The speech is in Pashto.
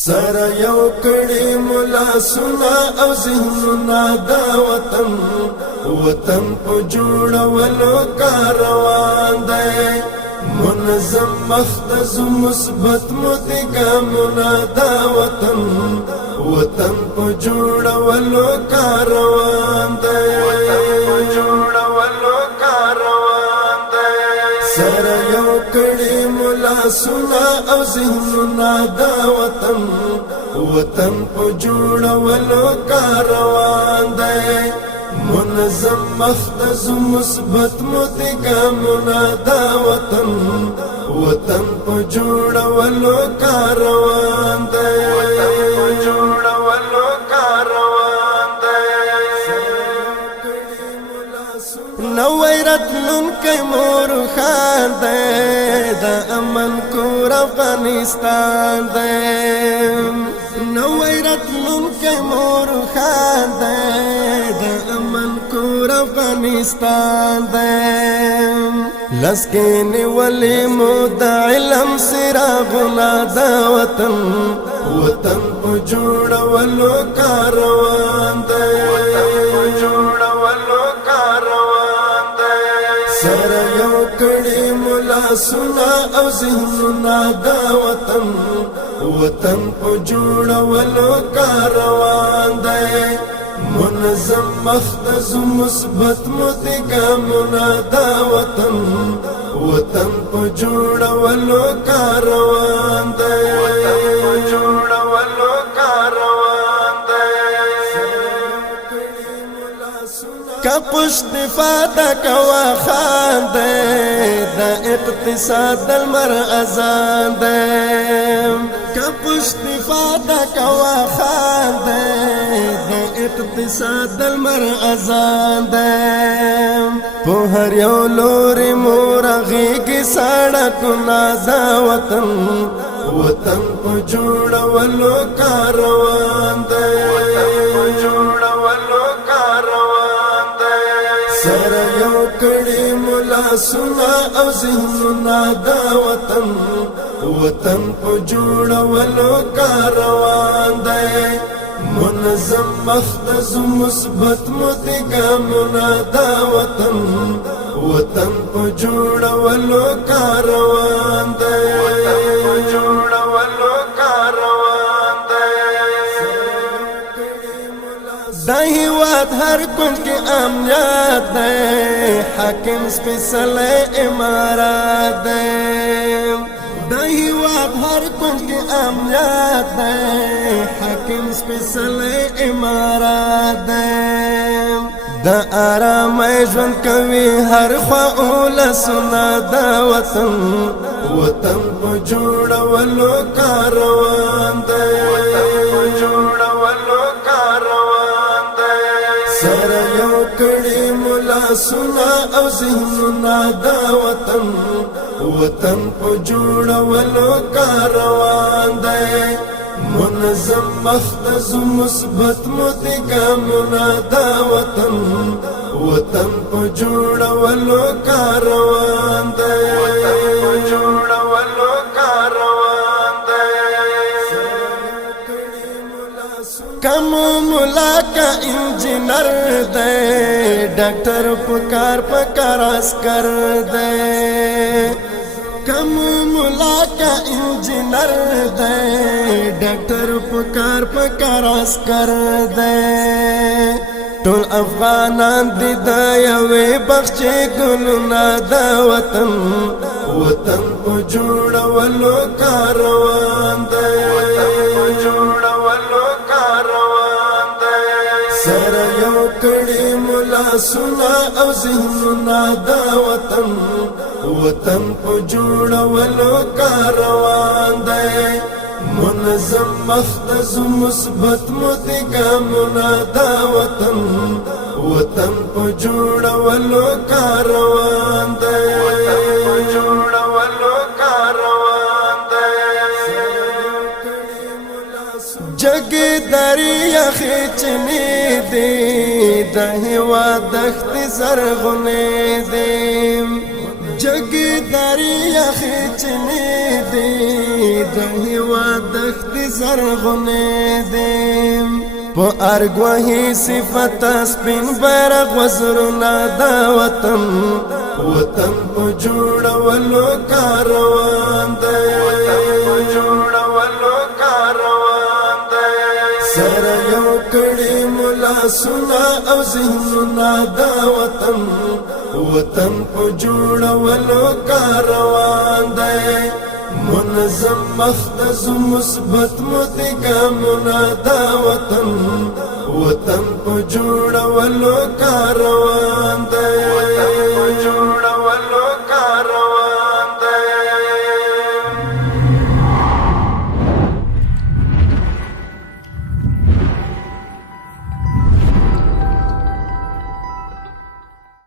سره یو کړي ملا سنا او ذهننا دا وطن په جوړولو کاروان دی منظم مختص مثبت مدګامونه دا وطن په جوړولو کاروان دی سره یو کړي ملا سنا او ذهننا دا وطن په جوړولو کاروان دی منظم مختص مثبت مدګامونه دا وطن په جوړولو کاروان دی نوې راتلونکې مور خان دی د امن کور افغانستان دی نوې راتلونکې مور خان دی د امن کور افغانستان دی لسکینې ولې مو د علم څراغونه د وطن په جوړولو کاروان دی سره یو کړي ملا سنا او ذهننا دا وطن په جوړولو کاروان دی منظم مختص مثبت مدګامونه دا وطن په جوړولو کاروان دی کا پشت فاده کوا خان دی د اقتصاد المر ازان دی کا پشت فاده کوا خان دی د اقتصاد المر ازان دی په هر یو لوري مورغي سړکونه دا وطن په جوړولو کاروان دی سره یو کړي ملا سنا او ذهننا دا وطن په جوړولو کاروان دی منظم مختص مثبت مدګامونه دا وطن په جوړولو کاروان دی دا هیواد هر کونج کی امنیت دی حاکم سپیڅلی امارات دی دا هیواد هر کونج کی امنیت دی حاکم سپیڅلی امارات دی دا آرام ژوند کوي هر خوا اولسونه دا وطن په جوړولو کاروان دی سره یو کړي ملا سنا او ذهننا دا وطن په جوړولو کاروان دی منظم مختص مثبت مدګامونه دا وطن په جوړولو کاروان دی کم ملا کا انجینر دے ڈاکٹر پکار اسکر دے کم ملا کا انجینر دے ڈاکٹر پکار اسکر دے ټول افغانان دي د یوې بخچې ګلونه دا وطن په جوړولو کاروان دی سره یو کړي ملا سنا او ذهننا دا وطن په جوړولو کاروان دی منظم مختص مثبت مدګامونه دا وطن په جوړولو کاروان دی جګ دریا خچنی دی د هوا دخت زرغونه دی جګی دریا خچنې دي د هیواد دښت زرغونې دي په ارګوهي صفت سپین بیرغ وزرنا دا وطن وطن په جوړولو کاروان دی سره یو کړي ملا سنا او ذهننا دا وطن وطن په جوړولو کاروان دی منظم مختص مثبت متګامنا دا وطن وطن په جوړولو کاروان دی